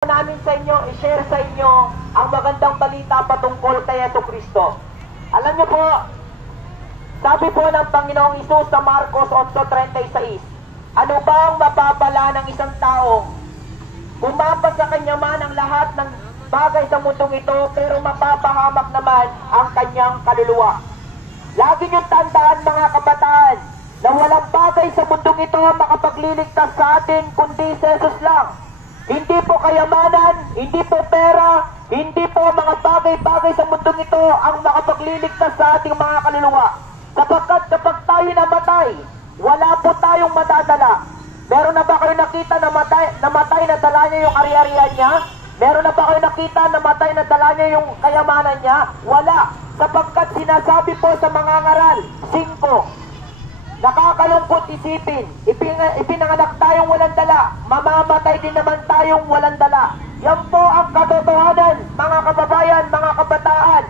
namin sa inyo, i-share sa inyo ang magandang balita patungkol kay Jesucristo. Alam niyo po, sabi po ng Panginoong Hesus sa Marcos 8:36, ano ba ang mapapala ng isang taong kumampas sa kanya man ang lahat ng bagay sa mundong ito, pero mapapahamak naman ang kanyang kaluluwa. Lagi niyong tandaan, mga kabataan, na walang bagay sa mundong ito makapagliligtas sa atin kundi si Jesus lang. Hindi po kayamanan, hindi po pera, hindi po mga bagay-bagay sa mundong ito ang makapagliligtas sa ating mga kaluluwa. Sapagkat kapag tayo namatay, wala po tayong madadala. Meron na ba kayo nakita na namatay na dala niya yung ari-arian niya? Meron na ba kayo nakita na namatay na dala niya yung kayamanan niya? Wala. Sapagkat sinasabi po sa mga ngaral, 5, nakakalungkot isipin, ipinanganak tayong walang dala, mamamatay din naman tayong walang dala. Yan po ang katotohanan, mga kababayan, mga kabataan.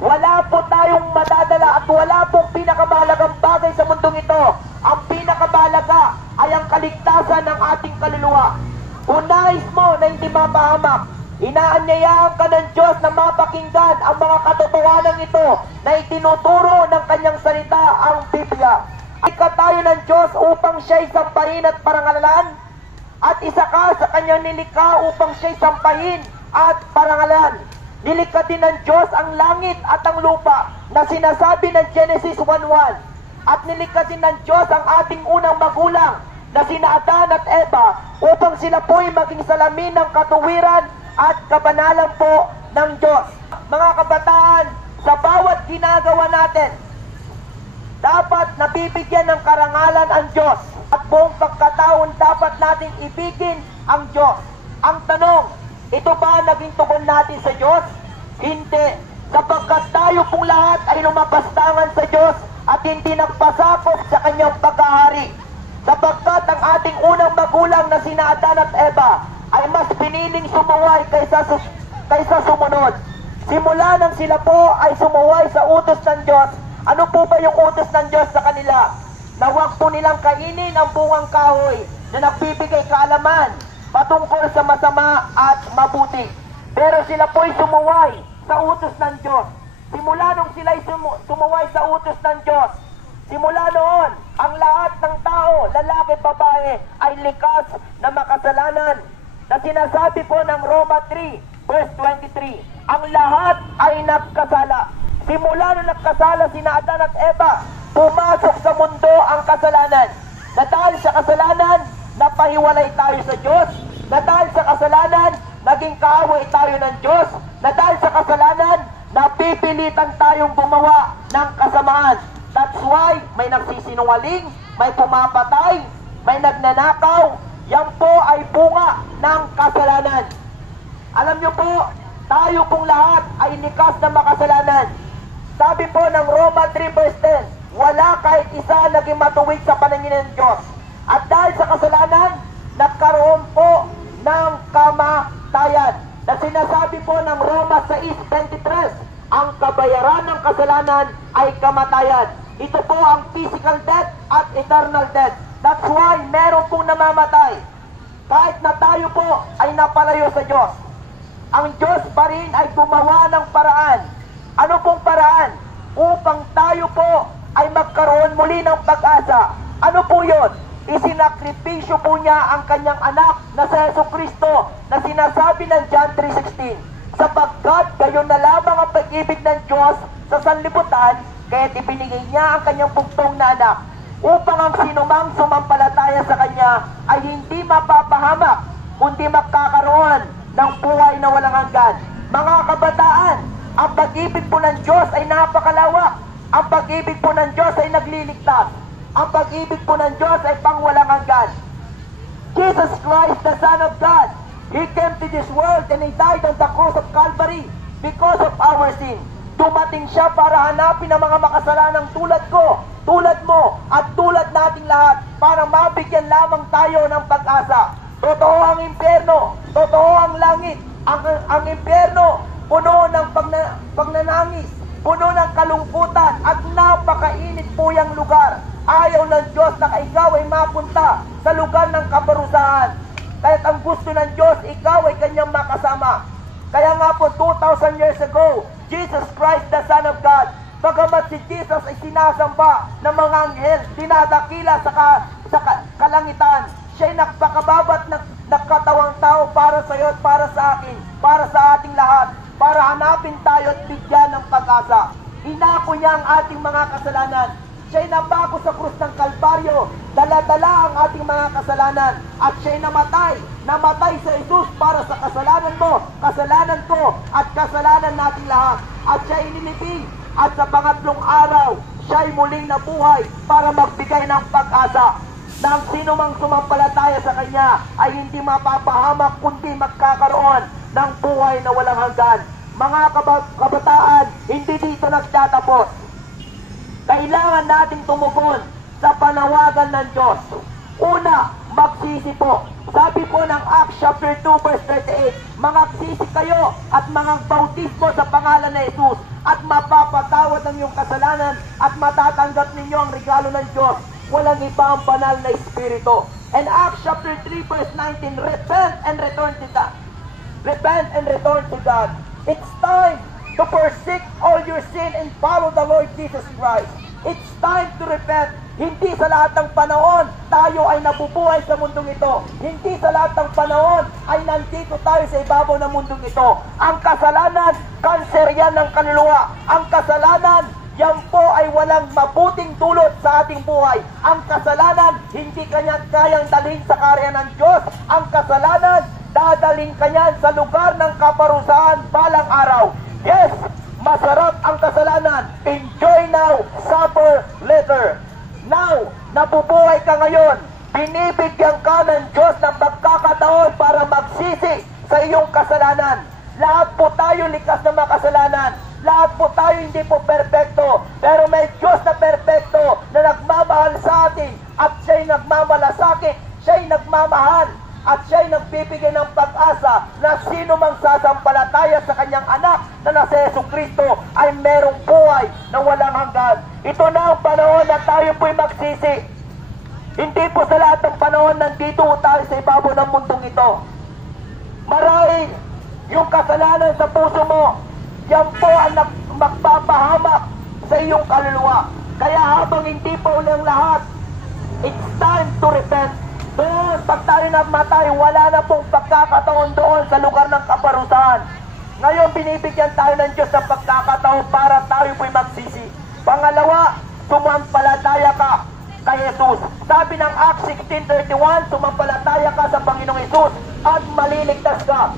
Wala po tayong madadala at wala pong pinakamahalagang bagay sa mundong ito. Ang pinakamahalaga ay ang kaligtasan ng ating kaluluwa. Kung nais mo na hindi mapahamak, inaanyayahan ka ng Diyos na mapakinggan ang mga katotohanan ito na itinuturo ng kanyang salita, ang Biblia. Ika tayo ng Diyos upang siya'y sampahin at parangalan, at isa ka sa kanyang nilikha upang siya'y sampahin at parangalan. Nilikha din ng Diyos ang langit at ang lupa na sinasabi ng Genesis 1:1. At nilikha din ng Diyos ang ating unang magulang na sina Adan at Eva upang sila po'y maging salamin ng katuwiran at kabanalan po ng Diyos. Mga kabataan, sa bawat ginagawa natin, dapat nabibigyan ng karangalan ang Diyos. At buong pagkataon dapat nating ibigin ang Diyos. Ang tanong, ito ba naging tugon natin sa Diyos? Hindi. Sapagkat tayo pong lahat ay lumapastangan sa Diyos at hindi nagpasakop sa kanyang pagkahari. Sapagkat ang ating unang magulang na sina Adan at Eva ay mas piniling sumuway kaysa sumunod. Simula nang sila po ay sumuway sa utos ng Diyos, ano po ba yung utos ng Diyos sa kanila? Na huwag po nilang kainin ang bungang kahoy na nagbibigay kaalaman patungkol sa masama at mabuti. Pero sila po'y sumuway sa utos ng Diyos. Simula nung sila'y sumuway sa utos ng Diyos, simula noon, ang lahat ng tao, lalaki at babae, ay likas na makasalanan. Na sinasabi po ng Roma 3:23, ang lahat ay nagkasala. Simula nung nagkasala sina Adan at Eva, pumasok sa mundo ang kasalanan. Na dahil sa kasalanan, napahiwalay tayo sa Diyos. Na dahil sa kasalanan, naging kaaway tayo ng Diyos. Na dahil sa kasalanan, napipilitan tayong gumawa ng kasamaan. That's why may nagsisinungaling, may pumapatay, may nagnanakaw. Yan po ay bunga ng kasalanan. Alam niyo po, tayo pong lahat ay likas na makasalanan. Sabi po ng Roma 3:10, wala kahit isa naging matuwid sa paningin ng Diyos. At dahil sa kasalanan, nagkaroon po ng kamatayan. Na sinasabi po ng Roma 6:23, ang kabayaran ng kasalanan ay kamatayan. Ito po ang physical death at eternal death. That's why meron pong namamatay. Kahit na tayo po ay napalayo sa Diyos, ang Diyos pa rin ay gumawa ng paraan. Ano pong paraan? Upang tayo po ay magkaroon muli ng pag-asa. Ano po yun? Isinakripisyo po niya ang kanyang anak na si Jesucristo na sinasabi ng John 3:16. Sapagkat gayon na lamang ang pag-ibig ng Diyos sa sanlibutan, kaya't ibinigay niya ang kanyang bugtong na anak upang ang sinumang sumampalataya sa kanya ay hindi mapapahamak, kundi magkakaroon ng buhay na walang hanggan. Mga kabataan, ang pag-ibig po ng Diyos ay napakalawak. Ang pag-ibig po ng Diyos ay nagliligtas. Ang pag-ibig po ng Diyos ay pangwalang hanggan. Jesus Christ, the Son of God, He came to this world and He died on the cross of Calvary because of our sin. Dumating siya para hanapin ang mga makasalanang tulad ko, tulad mo, at tulad nating lahat para mabigyan lamang tayo ng pag-asa. Totoo ang impyerno, totoo ang langit. Ang impyerno, puno ng pagnanangis, puno ng kalungkutan, at napakainit po yung lugar. Ayaw ng Diyos na ikaw ay mapunta sa lugar ng kaparusahan. Kahit ang gusto ng Diyos, ikaw ay kanyang makasama. Kaya nga po, 2,000 years ago, Jesus Christ, the Son of God, bagamat si Jesus ay sinasamba ng mga anghel, dinadakila sa kalangitan, siya'y nagpakababat nagkatawang tao para sa iyo at para sa akin, para sa ating lahat, para hanapin tayo at bigyan ng pag-asa. Inako niya ang ating mga kasalanan. Siya'y nabako sa krus ng Kalbaryo, dala-dala ang ating mga kasalanan, at siya'y namatay sa Jesus para sa kasalanan mo, kasalanan ko, at kasalanan nating lahat. At siya'y inilibing, at sa pangatlong araw, siya'y muling nabuhay para magbigay ng pag-asa. Na ang sino mang sumampalataya sa Kanya ay hindi mapapahamak kundi magkakaroon ng buhay na walang hanggan. Mga kabataan, hindi dito nagtatapos. Kailangan nating tumugon sa panawagan ng Diyos. Una, magsisi po. Sabi po ng Acts chapter 2 verse 38, mangagsisi kayo at mangagbautismo sa pangalan ng Jesus at mapapatawad ang iyong kasalanan at matatanggap ninyo ang regalo ng Diyos. Walang iba ang banal na Espiritu. And Acts chapter 3 verse 19, repent and return to God. Repent and return to God. It's time to forsake all your sin and follow the Lord Jesus Christ. It's time to repent. Hindi sa lahat ng panahon tayo ay nabubuhay sa mundong ito. Hindi sa lahat ng panahon ay nandito tayo sa ibabaw ng mundong ito. Ang kasalanan, kanser yan ng kaluluwa. Ang kasalanan, yan po ay walang mabuting dulot sa ating buhay. Ang kasalanan, hindi kanya kayang dalhin sa karya ng Diyos. Ang kasalanan, dadalhin kanya sa lugar ng kaparusahan balang araw. Yes, masarap ang kasalanan. Enjoy now, suffer later. Now, nabubuhay ka ngayon. Binibigyan ka ng Diyos ng pagkakataon para magsisi sa iyong kasalanan. Lahat po tayo likas na makasalanan. Lahat po tayo hindi po perpekto. Pero may Diyos na perpekto na nagmamahal sa atin. At siya'y nagmamalasakit. Siya'y nagmamahal. At siya'y nagbibigay ng pag-asa na sino mang sasampalataya sa kanyang anak na nasa Jesucristo ay merong buhay na walang hanggan. Ito na ang panahon na tayo po'y magsisi. Hindi po sa lahat ng panahon nandito tayo sa ibabaw ng mundong ito. Marahil yung kasalanan sa puso mo, yan po ang magpapahamak sa iyong kaluluwa. Kaya habang hindi pa ulang lahat, it's time to repent. Doon, pag tayo namatay, wala na pong pagkakataon doon sa lugar ng kaparusahan. Ngayon, binibigyan tayo ng Diyos ng pagkakataon para tayo po'y magsisi. Pangalawa, sumampalataya ka kay Jesus. Sabi ng Acts 16:31, sumampalataya ka sa Panginoong Jesus at maliligtas ka.